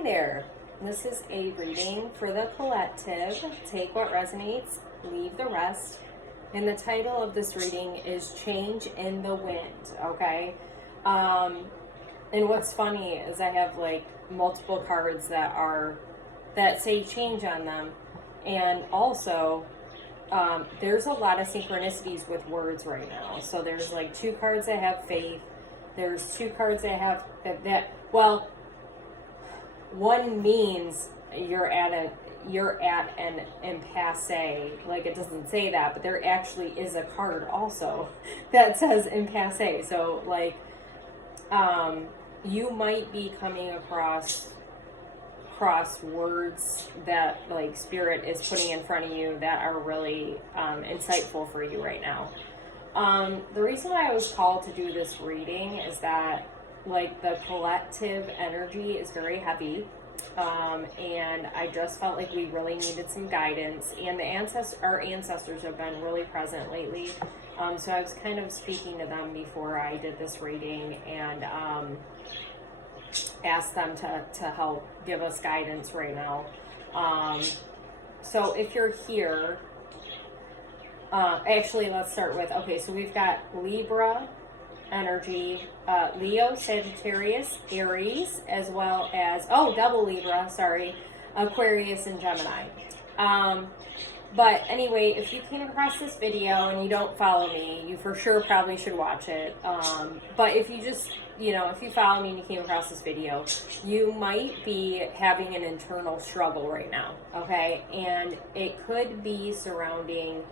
Hi there. This is a reading for the Colettive. Take what resonates, leave the rest. And the title of this reading is Change in the Wind, okay? And what's funny is I have like multiple cards that say change on them. And also, there's a lot of synchronicities with words right now. So there's like 2 cards that have faith. There's 2 cards that have well, one means you're at an impasse. Like, it doesn't say that, but there actually is a card also that says impasse. So like, you might be coming across words that like spirit is putting in front of you that are really insightful for you right now. The reason why I was called to do this reading is that like the collective energy is very heavy, and I just felt like we really needed some guidance, and our ancestors have been really present lately, so I was kind of speaking to them before I did this reading, and asked them to help give us guidance right now. So if you're here, actually let's start with, okay, so we've got Libra energy, Leo, Sagittarius, Aries, as well as, double Libra, sorry, Aquarius and Gemini. But anyway, if you came across this video and you don't follow me, you for sure probably should watch it. But if you just, if you follow me and you came across this video, you might be having an internal struggle right now, okay? And it could be surrounding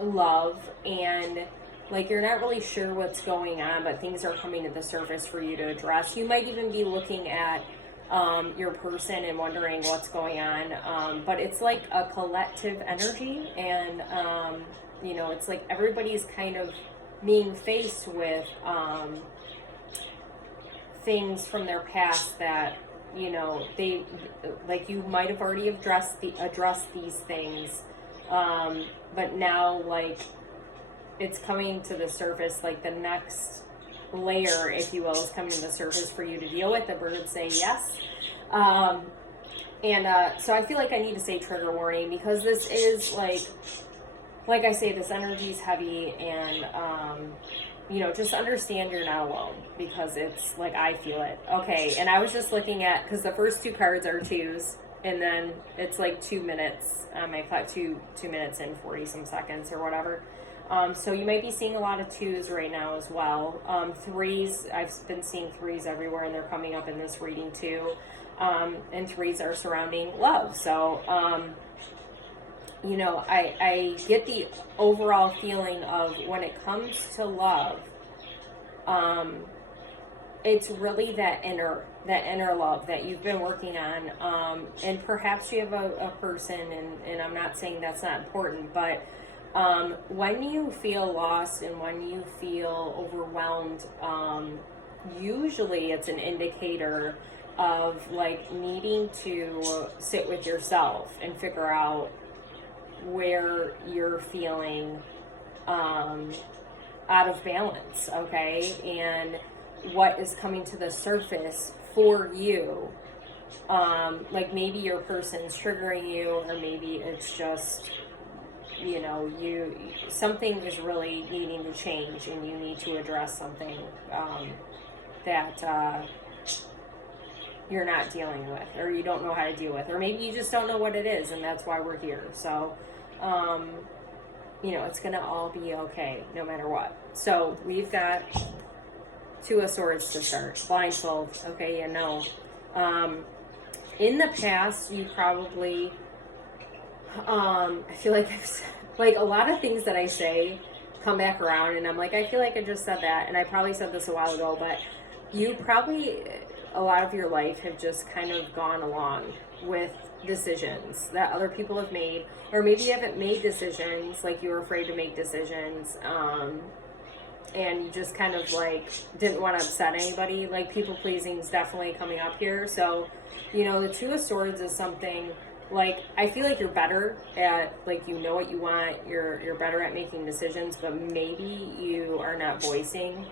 love, and like you're not really sure what's going on, but things are coming to the surface for you to address. You might even be looking at your person and wondering what's going on, but it's like a collective energy, and it's like everybody's kind of being faced with things from their past that they, like, you might have already addressed these things, but now like it's coming to the surface, like the next layer, if you will, is coming to the surface for you to deal with. The birds say yes. So I feel like I need to say trigger warning, because this is like I say, this energy is heavy, and just understand you're not alone, because it's like, I feel it. Okay, and I was just looking at, because the first 2 cards are 2s, and then it's like 2 minutes. I caught 2 minutes and 40 some seconds or whatever. So you might be seeing a lot of 2s right now as well. 3s, I've been seeing 3s everywhere, and they're coming up in this reading too. And 3s are surrounding love. So, I get the overall feeling of, when it comes to love, it's really that inner love that you've been working on. And perhaps you have a person, and I'm not saying that's not important, but when you feel lost and when you feel overwhelmed, usually it's an indicator of like needing to sit with yourself and figure out where you're feeling out of balance, okay? And what is coming to the surface for you. Like maybe your person's triggering you, or maybe it's just something is really needing to change, and you need to address something that you're not dealing with, or you don't know how to deal with, or maybe you just don't know what it is, and that's why we're here. So it's gonna all be okay no matter what. So we've got 2 of Swords to start. Blindfold. Okay, in the past, you probably I feel like a lot of things that I say come back around, and I'm like, I feel like I just said that, and I probably said this a while ago, but you probably, a lot of your life, have just kind of gone along with decisions that other people have made, or maybe you haven't made decisions, like you were afraid to make decisions, and you just kind of like didn't want to upset anybody. Like, people pleasing is definitely coming up here. So the 2 of Swords is something, like, I feel like you're better at, like, you know what you want, you're better at making decisions, but maybe you are not voicing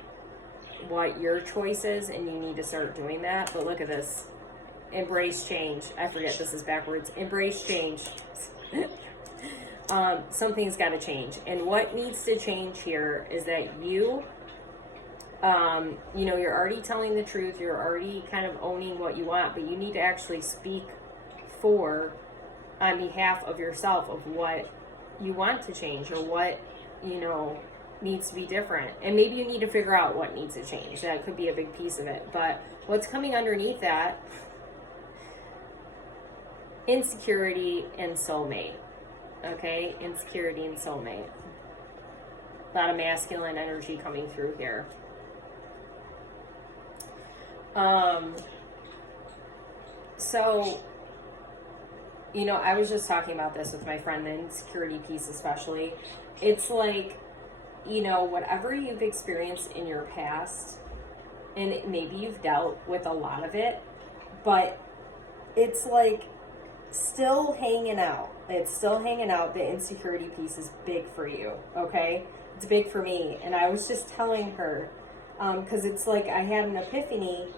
what your choice is, and you need to start doing that. But look at this. Embrace change. I forget this is backwards. Embrace change. Something's got to change. And what needs to change here is that you know, you're already telling the truth. You're already kind of owning what you want, but you need to actually speak on behalf of yourself of what you want to change or what, you know, needs to be different. And maybe you need to figure out what needs to change. That could be a big piece of it. But what's coming underneath that, insecurity and soulmate. Okay, insecurity and soulmate. A lot of masculine energy coming through here. So, you know, I was just talking about this with my friend, the insecurity piece especially. It's like, you know, whatever you've experienced in your past, and maybe you've dealt with a lot of it, but it's like still hanging out. It's still hanging out. The insecurity piece is big for you, okay? It's big for me. And I was just telling her, because it's like I had an epiphany,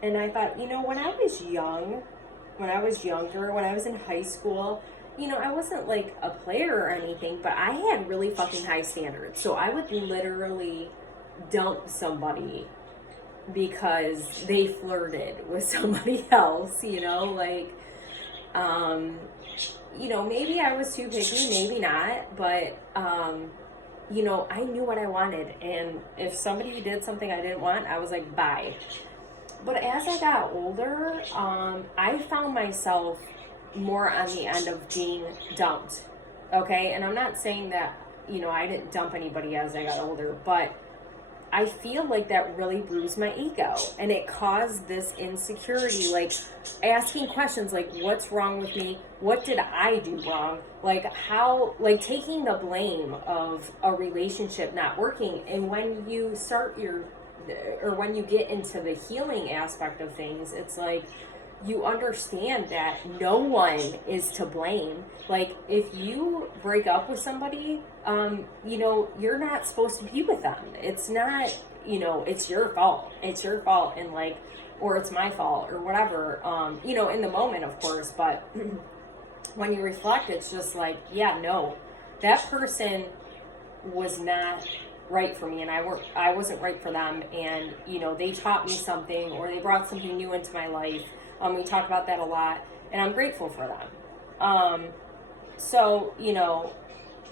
and I thought, you know, when I was younger, when I was in high school, you know, I wasn't like a player or anything, but I had really fucking high standards. So I would literally dump somebody because they flirted with somebody else, you know, like, you know, maybe I was too picky, maybe not, but, you know, I knew what I wanted, and if somebody did something I didn't want, I was like, bye. But as I got older, I found myself more on the end of being dumped, okay? And I'm not saying that, you know, I didn't dump anybody as I got older, but I feel like that really bruised my ego, and it caused this insecurity, like asking questions like, what's wrong with me? What did I do wrong? Like how, like taking the blame of a relationship not working. And when you start when you get into the healing aspect of things, it's like you understand that no one is to blame. Like if you break up with somebody, you know, you're not supposed to be with them. It's not, you know, it's your fault. It's your fault, and like, or it's my fault or whatever, you know, in the moment, of course, but when you reflect, it's just like, yeah, no, that person was not right for me, and I wasn't right for them, and you know, they taught me something, or they brought something new into my life. We talk about that a lot, and I'm grateful for them. So, you know,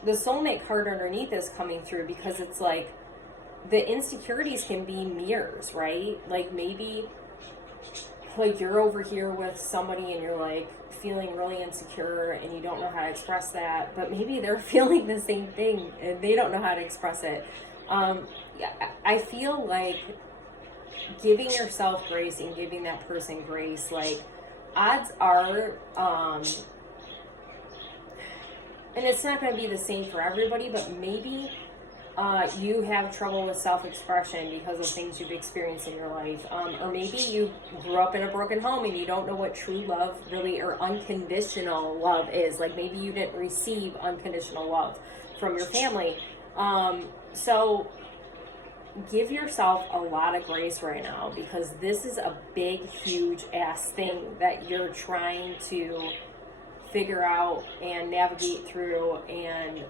the soulmate card underneath is coming through because it's like the insecurities can be mirrors, right? Like maybe like you're over here with somebody and you're like feeling really insecure and you don't know how to express that, but maybe they're feeling the same thing and they don't know how to express it. I feel like giving yourself grace and giving that person grace, like odds are, and it's not going to be the same for everybody, but maybe you have trouble with self-expression because of things you've experienced in your life, or maybe you grew up in a broken home and you don't know what true love really, or unconditional love is. Like maybe you didn't receive unconditional love from your family. So give yourself a lot of grace right now, because this is a big, huge ass thing that you're trying to figure out and navigate through, and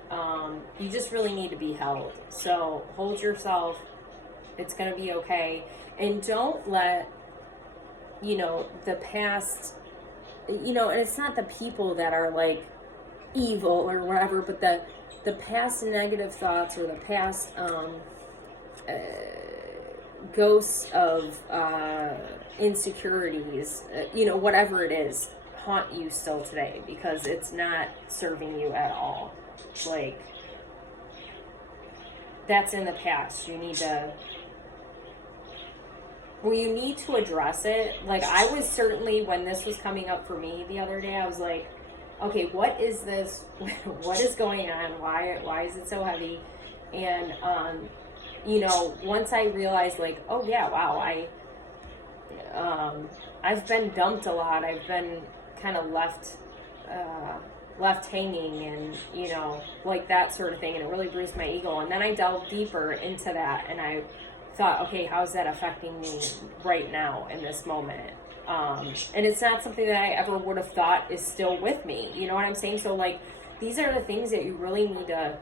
you just really need to be held. So hold yourself. It's going to be okay. And don't let, you know, the past, you know, and it's not the people that are like evil or whatever, but the past negative thoughts or the past ghosts of insecurities, you know, whatever it is, haunt you still today, because it's not serving you at all. Like, that's in the past. You need to address it. Like, I was certainly, when this was coming up for me the other day, I was like, okay, what is this? What is going on? Why is it so heavy? And you know, once I realized, like, oh yeah, wow, I've been dumped a lot. I've been kind of left hanging, and you know, like that sort of thing, and it really bruised my ego. And then I delved deeper into that, and I thought, okay, how's that affecting me right now in this moment? And it's not something that I ever would have thought is still with me. You know what I'm saying? So like, these are the things that you really need to,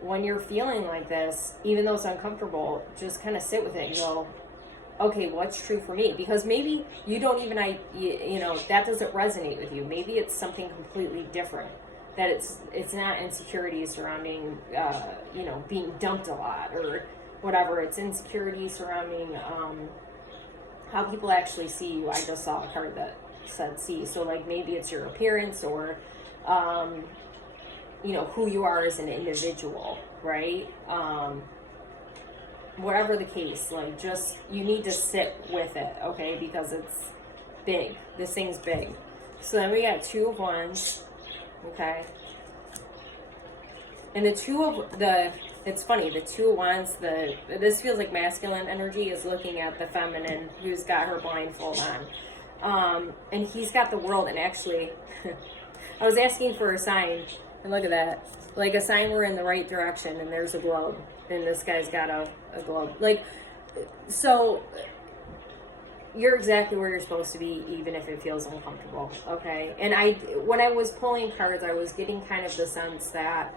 when you're feeling like this, even though it's uncomfortable, just kind of sit with it and go, okay, what's true for me? Because maybe you don't even, that doesn't resonate with you. Maybe it's something completely different. That it's not insecurity surrounding, being dumped a lot or whatever. It's insecurity surrounding how people actually see you. I just saw a card that said see. So like maybe it's your appearance or, who you are as an individual, right? Whatever the case, like just, you need to sit with it, okay? Because it's big. This thing's big. So then we got 2 of Wands, okay? And it's funny, the 2 of Wands, this feels like masculine energy is looking at the feminine who's got her blindfold on. And he's got the World, and actually, I was asking for a sign, and look at that. Like a sign we're in the right direction, and there's a globe. And this guy's got a globe. Like, so you're exactly where you're supposed to be, even if it feels uncomfortable, okay? And when I was pulling cards, I was getting kind of the sense that,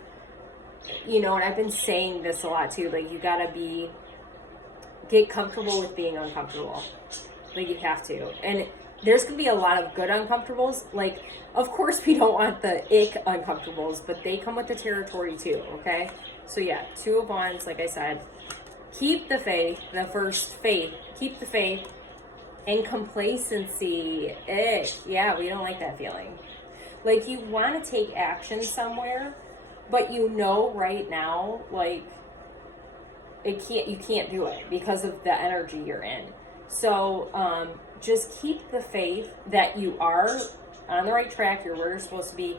and I've been saying this a lot too, like, you gotta get comfortable with being uncomfortable. Like, you have to. And there's going to be a lot of good uncomfortables. Like, of course, we don't want the ick uncomfortables, but they come with the territory too, okay? So yeah, 2 of Wands, like I said, keep the faith, keep the faith, and complacency, yeah, we don't like that feeling. Like, you want to take action somewhere, but right now, like, you can't do it because of the energy you're in. So, just keep the faith that you are on the right track, you're where you're supposed to be,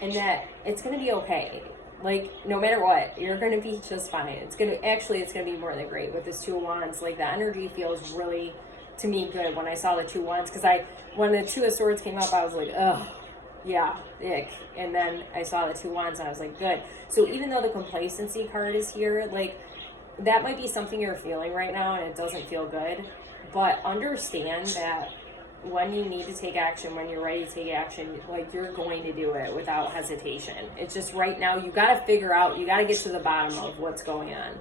and that it's going to be okay. Like, no matter what, you're going to be just fine. It's going to be more than great with this 2 of Wands. Like, the energy feels really, to me, good when I saw the 2 of Wands. Because when the 2 of Swords came up, I was like, ugh, yeah, ick. And then I saw the 2 of Wands, and I was like, good. So even though the complacency card is here, like, that might be something you're feeling right now, and it doesn't feel good. But understand that when you need to take action, when you're ready to take action, like, you're going to do it without hesitation. It's just right now, you got to figure out, you got to get to the bottom of what's going on.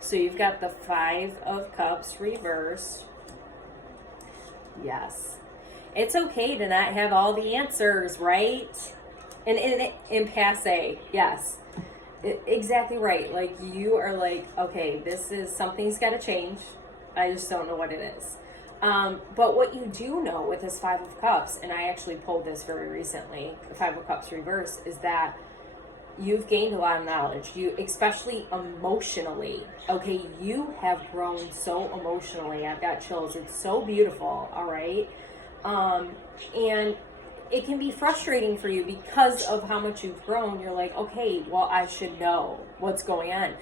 So you've got the 5 of Cups reversed. Yes. It's okay to not have all the answers, right? And in impasse, yes. Exactly right. Like, you are like, okay, something's got to change. I just don't know what it is. But what you do know with this 5 of Cups, and I actually pulled this very recently, the 5 of Cups reverse, is that you've gained a lot of knowledge. You, especially emotionally, okay, you have grown so emotionally. I've got chills. It's so beautiful, all right? And it can be frustrating for you because of how much you've grown. You're like, okay, well, I should know what's going on.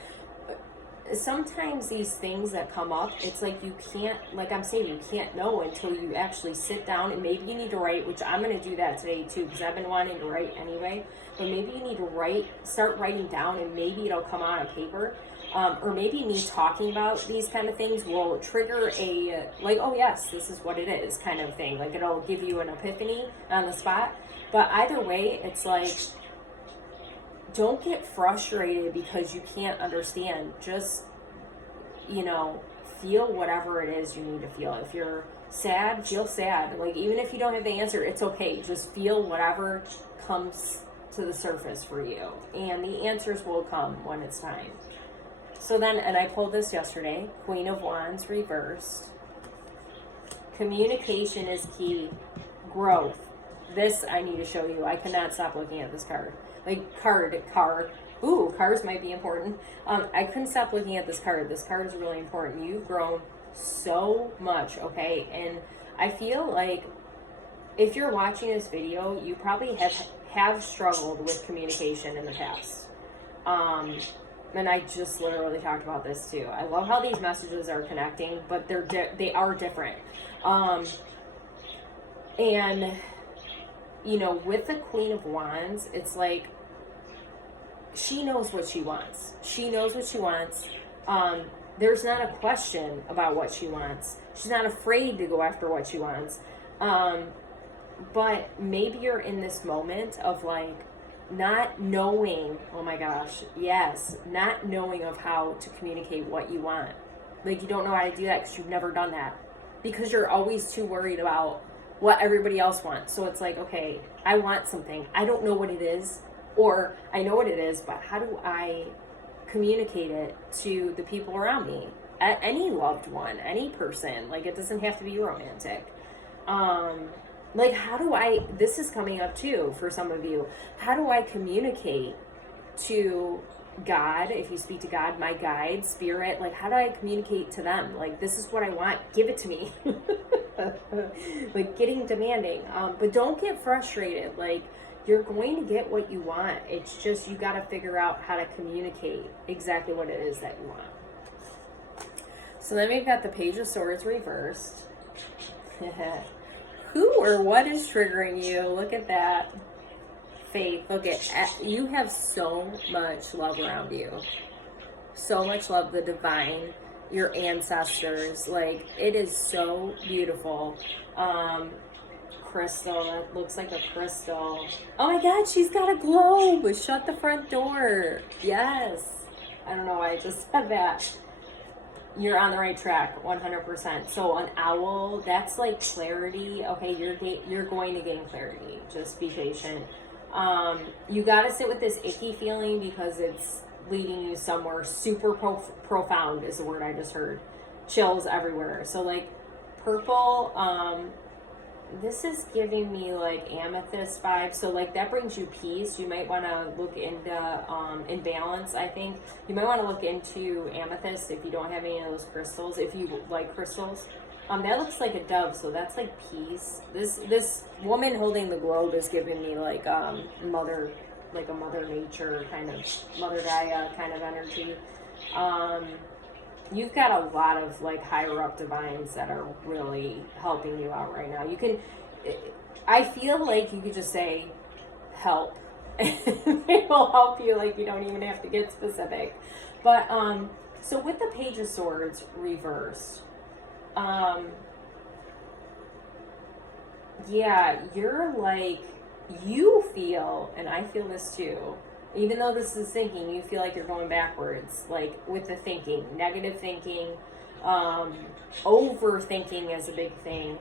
Sometimes these things that come up, it's like you can't, like I'm saying, you can't know until you actually sit down, and maybe you need to write, which I'm going to do that today too, because I've been wanting to write anyway, but maybe you need to start writing down, and maybe it'll come out on paper, or maybe me talking about these kind of things will trigger a, like, oh yes, this is what it is kind of thing, like it'll give you an epiphany on the spot. But either way, it's like, don't get frustrated because you can't understand. Just, feel whatever it is you need to feel. If you're sad, feel sad. Like, even if you don't have the answer, it's okay. Just feel whatever comes to the surface for you. And the answers will come when it's time. So then, and I pulled this yesterday, Queen of Wands reversed. Communication is key. Growth. This I need to show you. I cannot stop looking at this card. Like, car. Ooh, cars might be important. I couldn't stop looking at this card. This card is really important. You've grown so much, okay? And I feel like if you're watching this video, you probably have struggled with communication in the past. And I just literally talked about this too. I love how these messages are connecting, but they are different. And with the Queen of Wands, it's like, she knows what she wants. She knows what she wants. there's not a question about what she wants. She's not afraid to go after what she wants. But maybe you're in this moment of like not knowing, oh my gosh, yes, not knowing of how to communicate what you want. Like you don't know how to do that because you've never done that. Because you're always too worried about what everybody else wants. So it's like, okay, I want something. I don't know what it is, or I know what it is, but how do I communicate it to the people around me? Any loved one, any person. Like it doesn't have to be romantic. Like how do I, this is coming up too for some of you, how do I communicate to God, if you speak to God, my guide, spirit, like how do I communicate to them? Like this is what I want, give it to me. Like getting demanding. But don't get frustrated. Like you're going to get what you want. It's just you got to figure out how to communicate exactly what it is that you want. So then we've got the Page of Swords reversed. Who or what is triggering you? Look at that. Faith. Look at, you have so much love around you. So much love, the divine, your ancestors. Like, it is so beautiful. Crystal, that looks like a crystal. Oh my God, she's got a globe. Shut the front door. Yes. I don't know why I just said that. You're on the right track, 100%. So an owl, that's like clarity. Okay, you're going to gain clarity. Just be patient. You got to sit with this icky feeling because it's leading you somewhere super profound is the word I just heard. Chills everywhere. So like purple, this is giving me like amethyst vibes. So like that brings you peace. You might want to look into imbalance. I think you might want to look into amethyst if you don't have any of those crystals. If you like crystals, that looks like a dove. So that's like peace. This woman holding the globe is giving me like mother, like a mother nature kind of, mother Gaia kind of energy. You've got a lot of like higher up divines that are really helping you out right now. You can, I feel like you could just say help and they will help you. Like you don't even have to get specific. But so with the Page of Swords reversed, yeah, you're like, you feel, and I feel this too, even though this is thinking, you feel like you're going backwards, like with the thinking, negative thinking, overthinking is a big thing.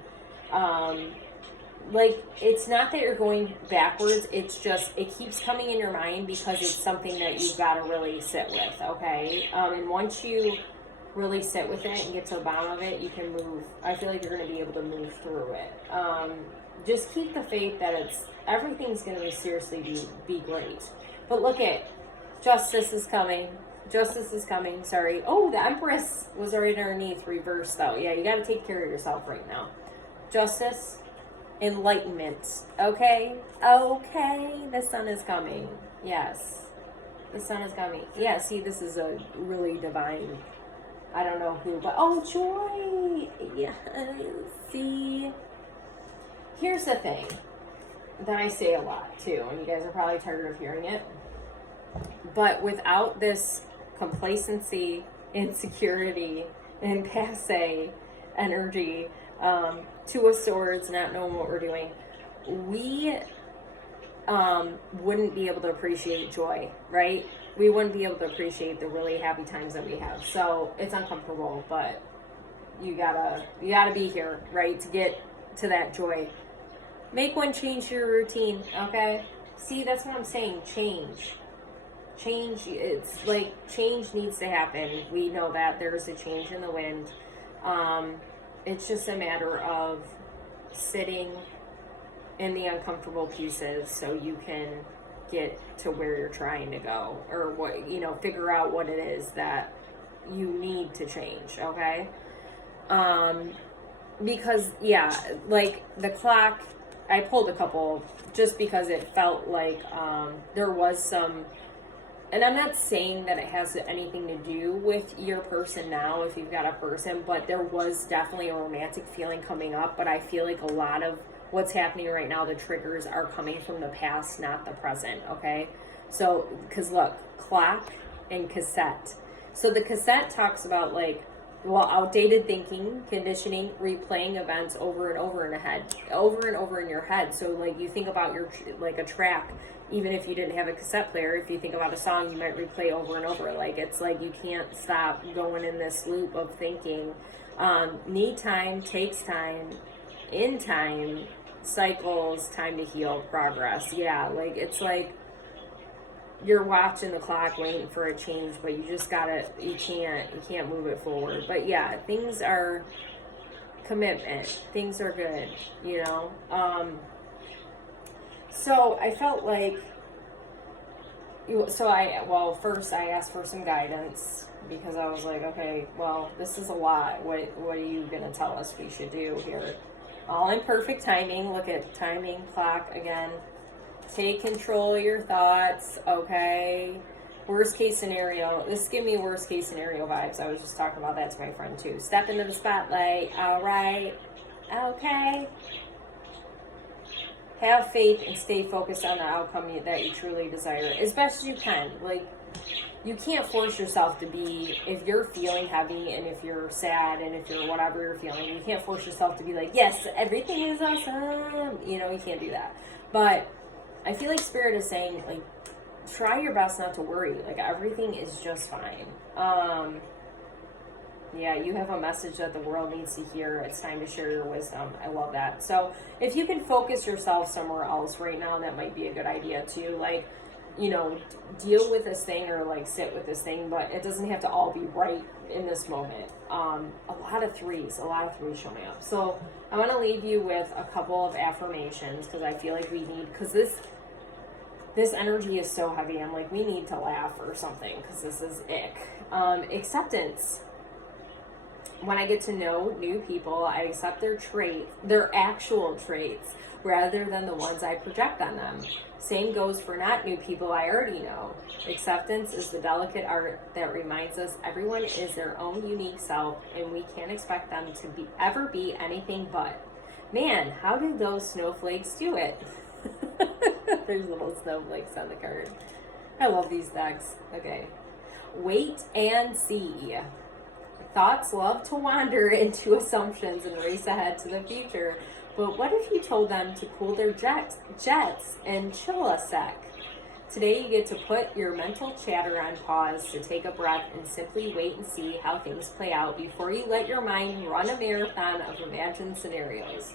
Like, it's not that you're going backwards, it's just, it keeps coming in your mind because it's something that you've got to really sit with, okay? And once you really sit with it and get to the bottom of it, you can move. I feel like you're going to be able to move through it. Just keep the faith that everything's going to seriously be great. But look at, justice is coming. Justice is coming, sorry. Oh, the Empress was right underneath, reversed though. Yeah, you got to take care of yourself right now. Justice, enlightenment. Okay? Okay, the sun is coming. Yes. The sun is coming. Yeah, see, this is a really divine, I don't know who, but oh, joy. Yeah, see. Here's the thing that I say a lot too, and you guys are probably tired of hearing it. But without this complacency, insecurity, and passe energy, Two of Swords, not knowing what we're doing, we wouldn't be able to appreciate joy, right? We wouldn't be able to appreciate the really happy times that we have. So it's uncomfortable, but you gotta be here, right, to get to that joy. Make one change to your routine, okay? See, that's what I'm saying. Change. It's like change needs to happen. We know that there's a change in the wind. It's just a matter of sitting in the uncomfortable pieces so you can get to where you're trying to go, or what, figure out what it is that you need to change, okay? Because, yeah, like the clock, I pulled a couple just because it felt like there was some, and I'm not saying that it has anything to do with your person now, if you've got a person, but there was definitely a romantic feeling coming up, but I feel like a lot of what's happening right now, the triggers are coming from the past, not the present, okay? So, because look, clock and cassette. So the cassette talks about like, well, outdated thinking, conditioning, replaying events over and over in your head. So like you think about your like a track, even if you didn't have a cassette player, if you think about a song, you might replay over and over. Like it's like you can't stop going in this loop of thinking. Need time, takes time, in time, cycles, time to heal, progress. Yeah, like it's like you're watching the clock waiting for a change, but you just gotta, you can't move it forward. But yeah, things are commitment, things are good, you know. So I felt like, first I asked for some guidance because I was like, okay, well, this is a lot. What are you gonna tell us we should do here? All in perfect timing. Look at timing, clock again. Take control of your thoughts, okay? Worst case scenario. This give me worst case scenario vibes. I was just talking about that to my friend too. Step into the spotlight. All right. Okay. Have faith and stay focused on the outcome that you truly desire as best as you can. Like, you can't force yourself to be, if you're feeling heavy and if you're sad and if you're whatever you're feeling, you can't force yourself to be like, yes, everything is awesome. You know, you can't do that. But I feel like Spirit is saying, like, try your best not to worry. Like, everything is just fine. Yeah, you have a message that the world needs to hear. It's time to share your wisdom. I love that. So if you can focus yourself somewhere else right now, that might be a good idea too. Like, you know, deal with this thing or like sit with this thing, but it doesn't have to all be right in this moment. A lot of threes showing up. So I want to leave you with a couple of affirmations because I feel like we need, because this energy is so heavy. I'm like, we need to laugh or something because this is ick. Acceptance. When I get to know new people, I accept their actual traits, rather than the ones I project on them. Same goes for not new people I already know. Acceptance is the delicate art that reminds us everyone is their own unique self, and we can't expect them to ever be anything but. Man, how do those snowflakes do it? There's little snowflakes on the card. I love these decks. Okay. Wait and see. Thoughts love to wander into assumptions and race ahead to the future. But what if you told them to cool their jets and chill a sec? Today you get to put your mental chatter on pause to take a breath and simply wait and see how things play out before you let your mind run a marathon of imagined scenarios.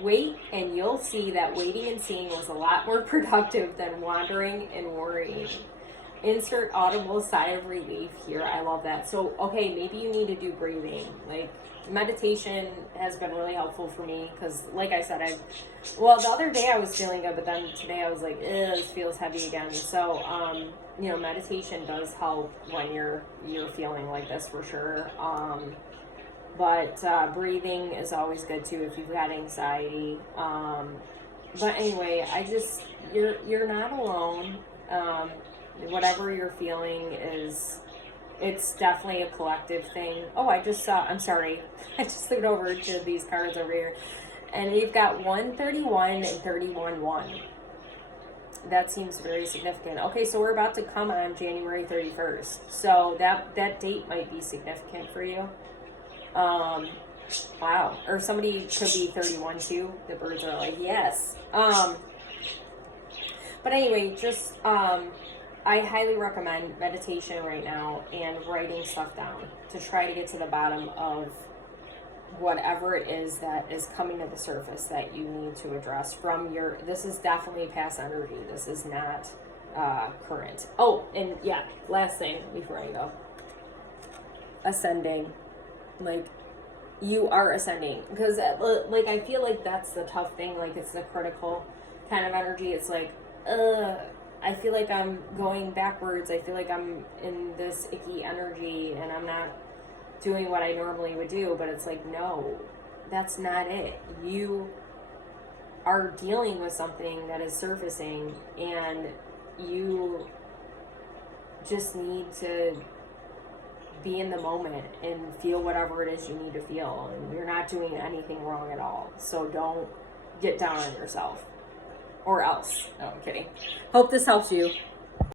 Wait and you'll see that waiting and seeing was a lot more productive than wandering and worrying. Insert audible sigh of relief here. I love that. So, okay, maybe you need to do breathing. Like, meditation has been really helpful for me because, like I said, the other day I was feeling good, but then today I was like, this feels heavy again. So, you know, meditation does help when you're feeling like this for sure. But breathing is always good too if you've got anxiety. But anyway, you're not alone. Whatever you're feeling it's definitely a collective thing. Oh, I'm sorry. I just looked over to these cards over here. And you've got 131 and 31-1. That seems very significant. Okay, so we're about to come on January 31st. So that date might be significant for you. Wow. Or somebody could be 31 too. The birds are like, yes. But anyway, just I highly recommend meditation right now and writing stuff down to try to get to the bottom of whatever it is that is coming to the surface that you need to address from this is definitely past energy. This is not current. Oh, and yeah, last thing before I go. Ascending. Like, you are ascending. Because, like, I feel like that's the tough thing. Like, it's the critical kind of energy. It's like, I feel like I'm going backwards. I feel like I'm in this icky energy and I'm not doing what I normally would do. But it's like, no, that's not it. You are dealing with something that is surfacing and you just need to be in the moment and feel whatever it is you need to feel. And you're not doing anything wrong at all. So don't get down on yourself. Or else. No, I'm kidding. Hope this helps you.